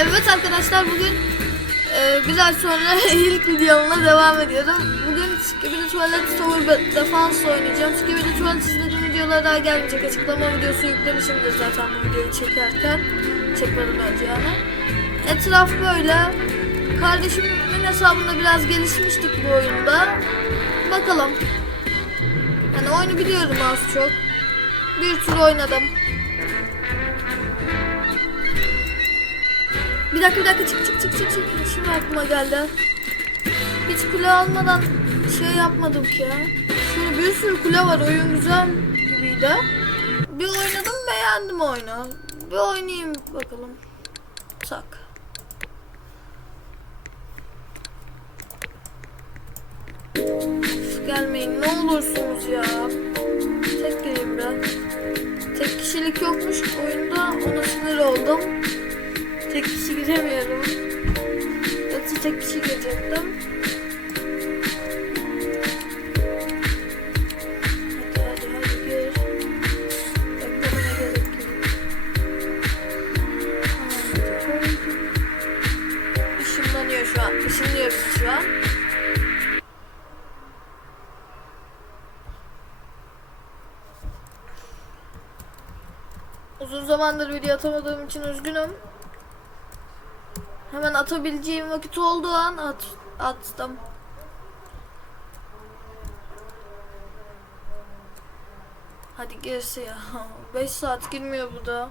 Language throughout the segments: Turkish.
Evet arkadaşlar bugün e, bir sonra ilk videomla devam ediyorum. Bugün Skibidi Tuvalet Be- Defense oynayacağım. Skibidi Tuvalet izlediğim videolar daha gelmeyecek. Açıklama videosu yüklemişimdir zaten bu videoyu çekerken. Çekmeden önce yani. Etraf böyle. Kardeşimin hesabında biraz gelişmiştik bu oyunda. Bakalım. Yani oyunu biliyorum az çok. Bir tur oynadım. Bir dakika bir dakika çık çık çık çık çık. Şimdi aklıma geldi. Hiç kule almadan şey yapmadım ki ya. Şöyle bir sürü kule var. Oyun güzel gibiydi. Bir oynadım beğendim oyunu. Bir oynayayım bakalım. Üf, Gelmeyin ne olursunuz ya. Tek gireyim ben. Tek kişilik yokmuş oyunda ona sinir oldum. Tek kişi giremiyorum. Yoksa tek kişi girecektim. Hadi hadi hadi gir. Beklemene gerek yok. Tamam, Işınlanıyor şu an. Işınlıyor bizi şu an. Uzun zamandır video atamadığım için üzgünüm. Hemen atabileceğim vakit olduğu an at, attım. Hadi girse ya. 5 saat girmiyor bu da.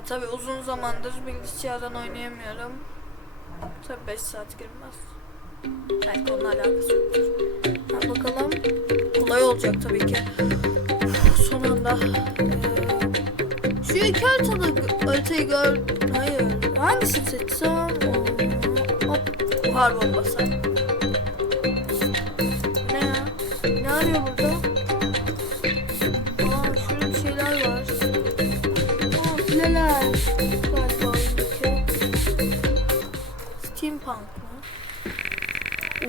E tabi uzun zamandır bilgisayardan oynayamıyorum. Tabi 5 saat girmez. Belki onunla alakası yoktur. Ha, bakalım. Kolay olacak tabii ki. Uf, son anda. Ee, şu iki haritada haritayı gör... Hayır. Hangisini seçsem? Hop. Buhar bombası. Ne ya? Ne arıyor burada? Aa şurada bir şeyler var. Aa fileler. Galiba oyundaki. Steampunk mı? Oo,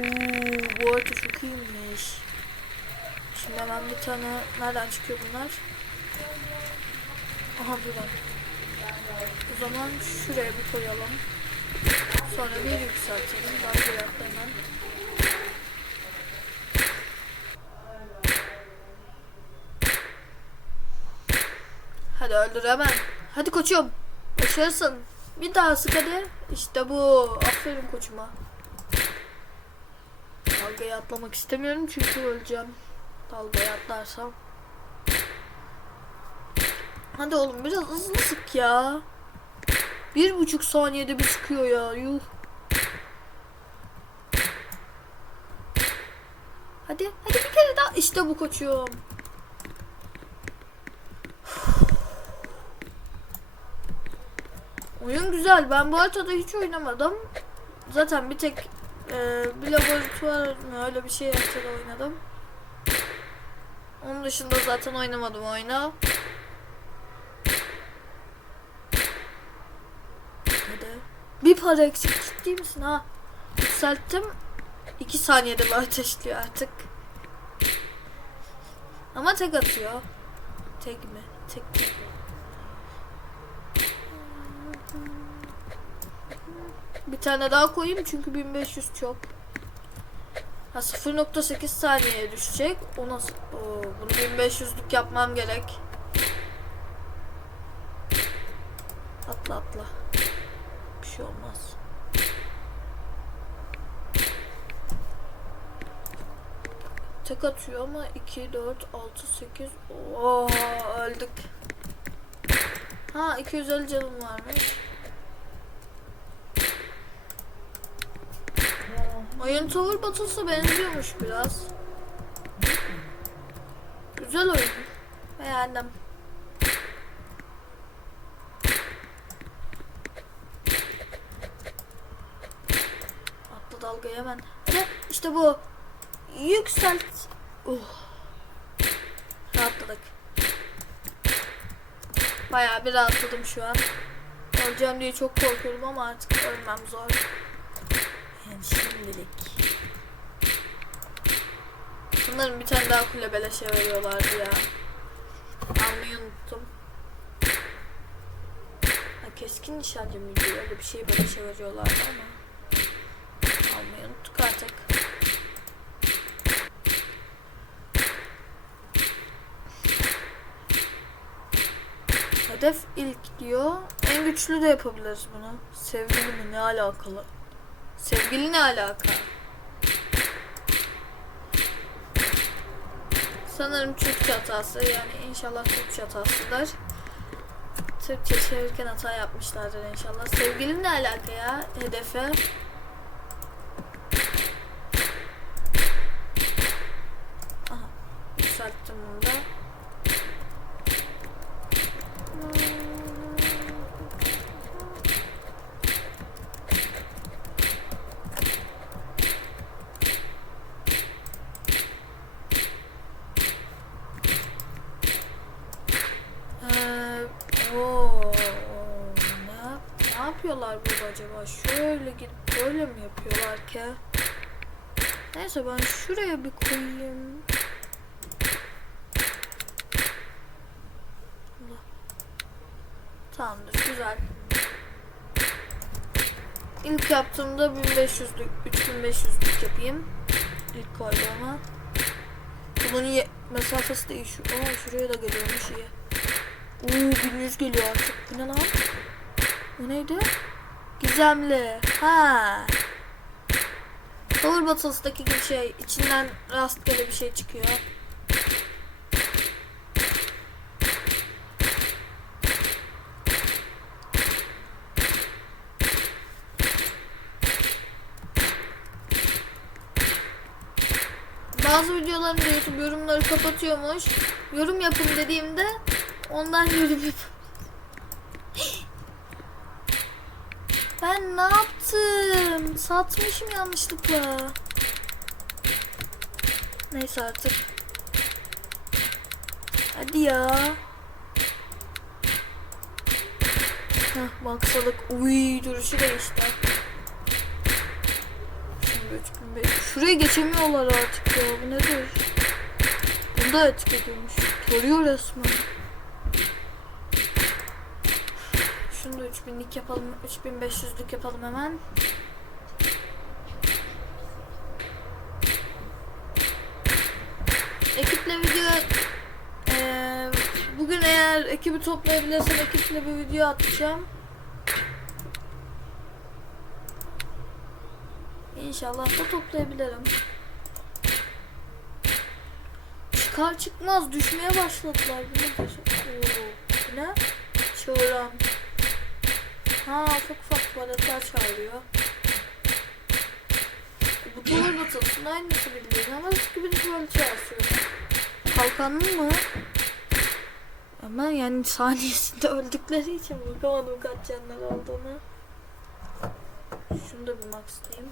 bu harita çok iyiymiş. Şimdi hemen bir tane nereden çıkıyor bunlar? Aha buradan. O zaman şuraya bir koyalım. Sonra bir yükseltelim. Daha bir hemen. Hadi öldür hemen. Hadi koçum. Başarısın. Bir daha sık hadi. İşte bu. Aferin koçuma. Dalgaya atlamak istemiyorum çünkü öleceğim. Dalgaya atlarsam. Hadi oğlum biraz hızlı sık ya. Bir buçuk saniyede bir sıkıyor ya. Yuh. Hadi hadi bir kere daha. İşte bu koçum. Oyun güzel. Ben bu haritada hiç oynamadım. Zaten bir tek e, bir laboratuvar mı öyle bir şey haritada oynadım. Onun dışında zaten oynamadım oyunu. Hadi. Para eksik ciddi misin ha? Yükselttim. 2 saniyede bu ateşliyor artık. Ama tek atıyor. Tek mi? Tek mi? Bir tane daha koyayım çünkü 1500 çok. Ha 0.8 saniyeye düşecek. O nasıl? Oo, bunu 1500'lük yapmam gerek. Atla atla. Şey olmaz. Tek atıyor ama 2, 4, 6, 8. Oo, öldük. Ha 250 canım varmış. Oyun Tower Battles'a benziyormuş biraz. Güzel oyun. Beğendim. Atla dalgayı hemen. Hadi işte bu. Yükselt. Uh. Rahatladık. Bayağı bir rahatladım şu an. Öleceğim diye çok korkuyorum ama artık ölmem zor. Yani şimdilik. Sanırım bir tane daha kule beleşe veriyorlardı ya. Almayı unuttum. keskin nişancı mıydı öyle bir şey böyle çeviriyorlardı ama almayı unuttuk artık. Hedef ilk diyor. En güçlü de yapabiliriz bunu. Sevgili mi ne alakalı? Sevgili ne alaka? Sanırım Türkçe hatası yani inşallah Türkçe hatasıdır. Türkçe çevirirken hata yapmışlardır inşallah. Sevgili ne alaka ya hedefe? Aha yükselttim bunu da. Ee, oo, ne, ne yapıyorlar burada acaba? Şöyle gidip böyle mi yapıyorlar ki? Neyse ben şuraya bir koyayım. Tamamdır güzel. İlk yaptığımda 1500'lük 3500'lük yapayım. İlk koyduğuma. Bunun ye- mesafesi değişiyor. Aa şuraya da geliyormuş iyi. Oo 1100 geliyor artık. Bu ne lan? Bu neydi? Gizemli. Ha. Power Battles'daki gibi şey. içinden rastgele bir şey çıkıyor. Bazı videolarında YouTube yorumları kapatıyormuş. Yorum yapın dediğimde ondan yorum yap. Ben ne yaptım? Satmışım yanlışlıkla. Neyse artık. Hadi ya. Heh maksadık. Uy duruşu değişti. Şimdi 3500. Şuraya geçemiyorlar artık ya. Bu nedir? Bunda etki ediyormuş. Toruyor resmen. Şunu da 3000'lik yapalım. 3500'lük yapalım hemen. Ekiple video eee, bugün eğer ekibi toplayabilirsem ekiple bir video atacağım. İnşallah da toplayabilirim. Çıkar çıkmaz düşmeye başladılar. Bu bu ne? Çığıran. Ha ufak ufak tuvaletler çağırıyor. Bu duvar batılsın aynısı bildiğin ama gibi bir çağırıyor. Kalkanlı mı? Ama yani saniyesinde öldükleri için bakamadım kaç canları olduğunu. Şunu da bir maxlayayım.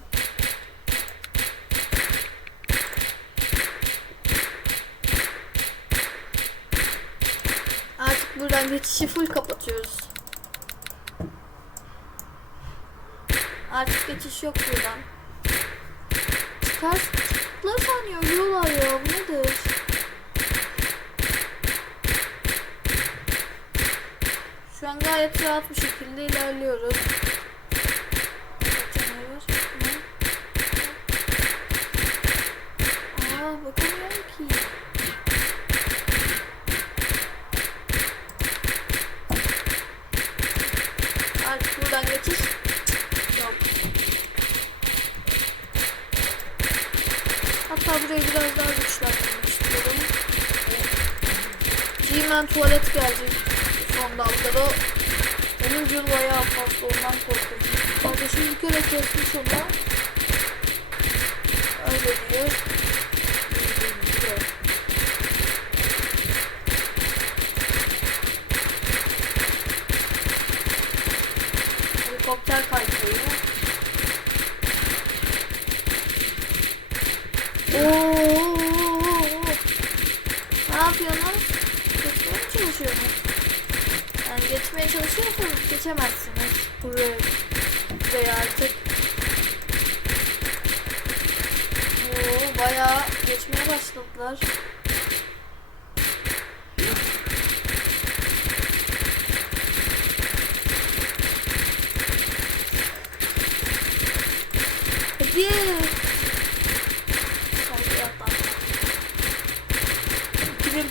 Artık buradan geçişi full kapatıyoruz. Artık geçiş yok buradan. Çıkar çıktıkları saniye ölüyorlar ya. Bu nedir? Şu an gayet rahat bir şekilde ilerliyoruz. Aa bakamıyorum ki. Artık buradan geçiş yok. Hatta burayı biraz daha güçlendirmek istiyorum. G-Man tuvalet gelecek dalgada. Onun yıl bayağı fazla ondan korkuyorum. Kardeşim bir kere kesmiş ona. Öyle diyor. Helikopter kaykayı. Oo. Ne yapıyorsunuz? Geçmeye mi çalışıyorsunuz? Yani geçmeye çalışıyorsanız geçemezsiniz. Buraya, buraya artık. Oo, bayağı geçmeye başladılar. Hadi. Hadi yapma.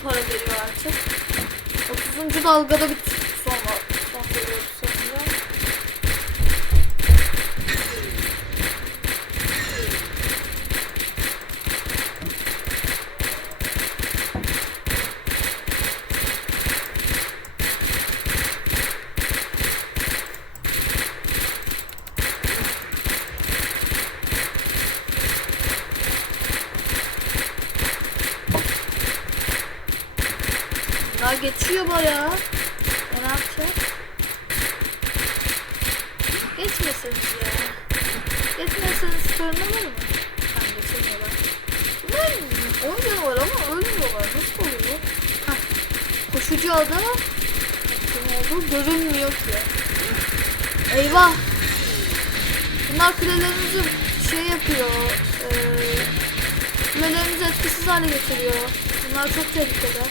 para veriyor artık. 30. dalgada bitiyor. Daha geçiyor bayağı. E ne yapacağız? Geçmeseniz ya. Geçmeseniz sorun olur mu? Tamam geçemiyorlar. Bunlar 10 canı var ama ölmüyorlar. Nasıl oluyor? Hah. Koşucu adam kim oldu görünmüyor ki. Eyvah. Bunlar kulelerimizi şey yapıyor. Eee kulelerimizi etkisiz hale getiriyor. Bunlar çok tehlikeli.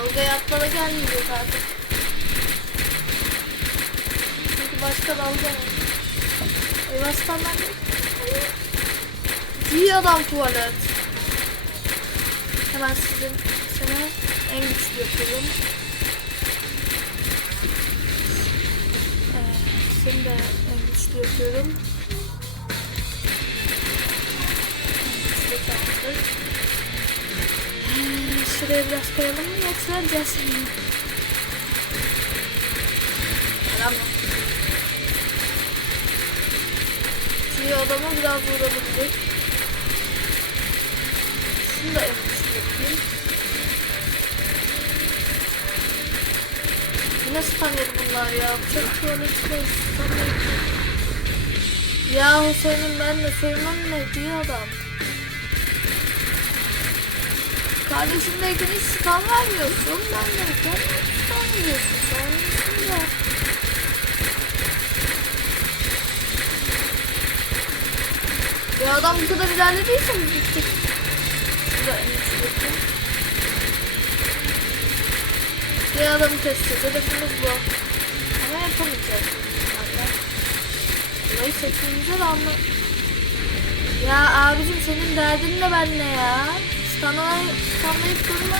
Dalgaya atlana gelmeyecek artık. Çünkü başka dalga var. Eyvah standart. İyi adam tuvalet. Hemen sizin seni en güçlü yapıyorum. Ee, seni de en güçlü yapıyorum. En güçlü tamamdır. Şuraya biraz koyalım mı yoksa alacağız şimdi? Tamam. Şimdi adama biraz vurabiliriz. Şunu da yapayım. Stun yedi bunlar ya. Çok tuvaletler yedi. Ya Hüseyin'in ben de soymam ne diyor adam. Kardeşimdeyken hiç stun vermiyorsun. Bendeyken stun veriyorsun. Sonrasında. Ya adam bu kadar ilerlediyse üstte yapayım. Ya adamı keseceğiz. Hedefimiz bu. Ama yapamayacağız. Burayı seçmemize rağmen. Ya abicim senin derdin ne benle ya? Stanlayıp, stanlayıp durma.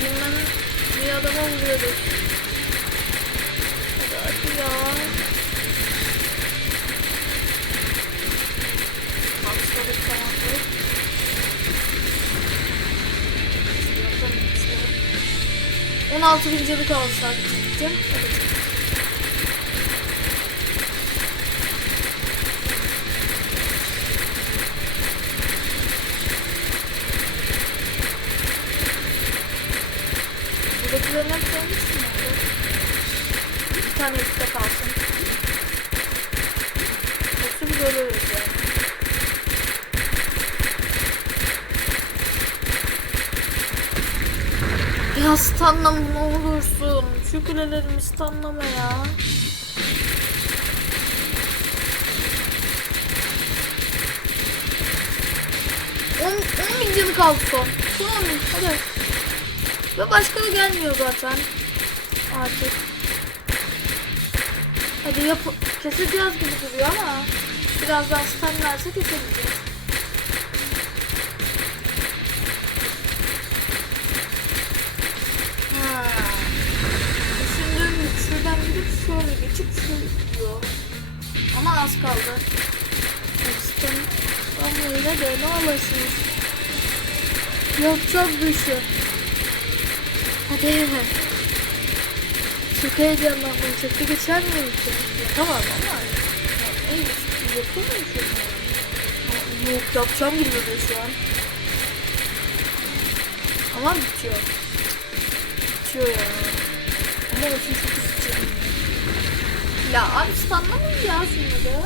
Bilmem bir adama vuruyordu. 6 bin canı kalsak gittim. Buradakilerin hep gelmiş mi? İki tane üstte kalsın. Ya stanlama ne olursun. Şu kulelerimi stanlama ya. On, on bin canı kaldı son. Son on bin. Hadi. Ve başka da gelmiyor zaten. Artık. Hadi yap keseceğiz gibi duruyor ama birazdan stun verse kesebileceğiz. Ha. Düşündüğüm gibi gidip şöyle geçip şöyle gidiyor. Ama az kaldı. Yine de ne alırsınız. Yapacağım bir şey. Hadi hemen. Çok heyecanlandım. Çok da geçer miyim ki? Yapamam ama. En güçlü yapamıyorum şu an. Yok yapacağım gibi duruyor şu an. Ama bitiyor. Bitiyor ya. Ama olsun çok üzücü. Ya abi stanlamayın ya şunları.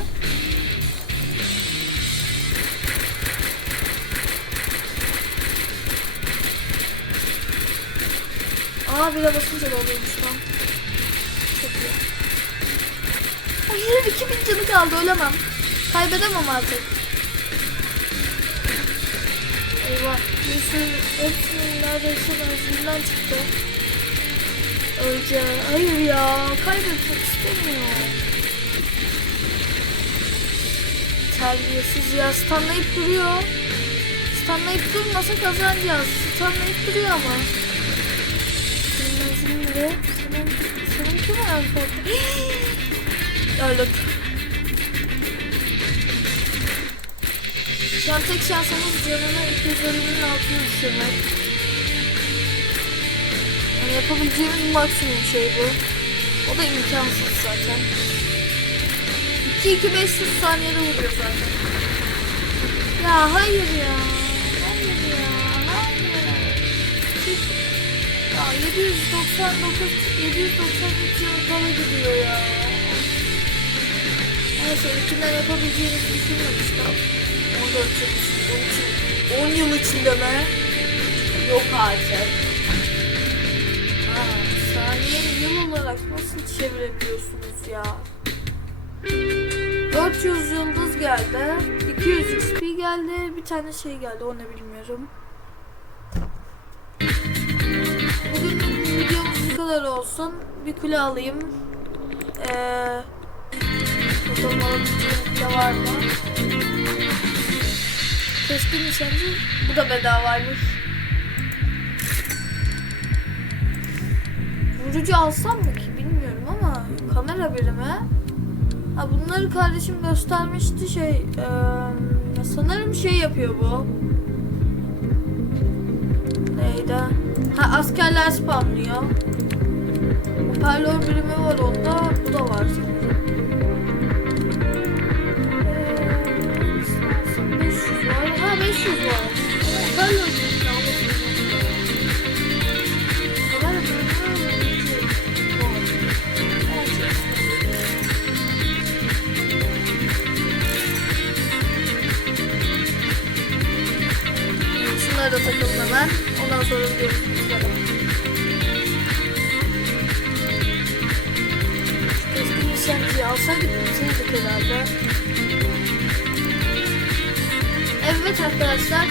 Aa bir de basınca da oluyormuş lan. Çok iyi. Hayır 2000 canı kaldı ölemem. Kaybedemem artık. Eyvah. Sürü hepsinin neredeyse menzilinden çıktı. Öleceğim. Hayır ya. Kaybetmek istemiyorum. Terbiyesiz ya. Stunlayıp duruyor. Stunlayıp durmasa kazanacağız. Stunlayıp duruyor ama. Menzilin ne? Senin, senin kim korktu? Öldük. Şu an tek şansımız canını 250'nin altına düşürmek. Yani yapabileceğimiz maksimum şey bu. O da imkansız zaten. 2-2-500 saniyede vuruyor zaten. Ya hayır ya. Hayır ya. Hayır. Ya 799 793 yıl kala gidiyor ya. Neyse ilkinden yapabileceğimizi düşünmemiştim. 14 yıl içinde, 10 yıl içinde mi? Yok artık. Olarak nasıl çevirebiliyorsunuz ya? 400 yıldız geldi. 200 XP geldi. Bir tane şey geldi. O ne bilmiyorum. Bugünlük videomuz bu kadar olsun. Bir kule alayım. Eee... Bakalım alabileceğim kule var mı? Keskin nişancı. Bu da bedavaymış. Vurucu alsam mı ki bilmiyorum ama kamera birimi. Ha bunları kardeşim göstermişti şey eee, sanırım şey yapıyor bu. Neydi? Ha askerler spamlıyor. Hoparlör birimi var onda. Bu da var sanırım. Eee, 500 var. Ha 500 var. Sonra bitirirdik herhalde. Evet arkadaşlar.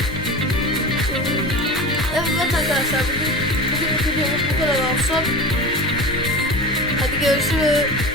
Evet arkadaşlar bugün, bugün videomuz bu kadar olsun. Hadi görüşürüz.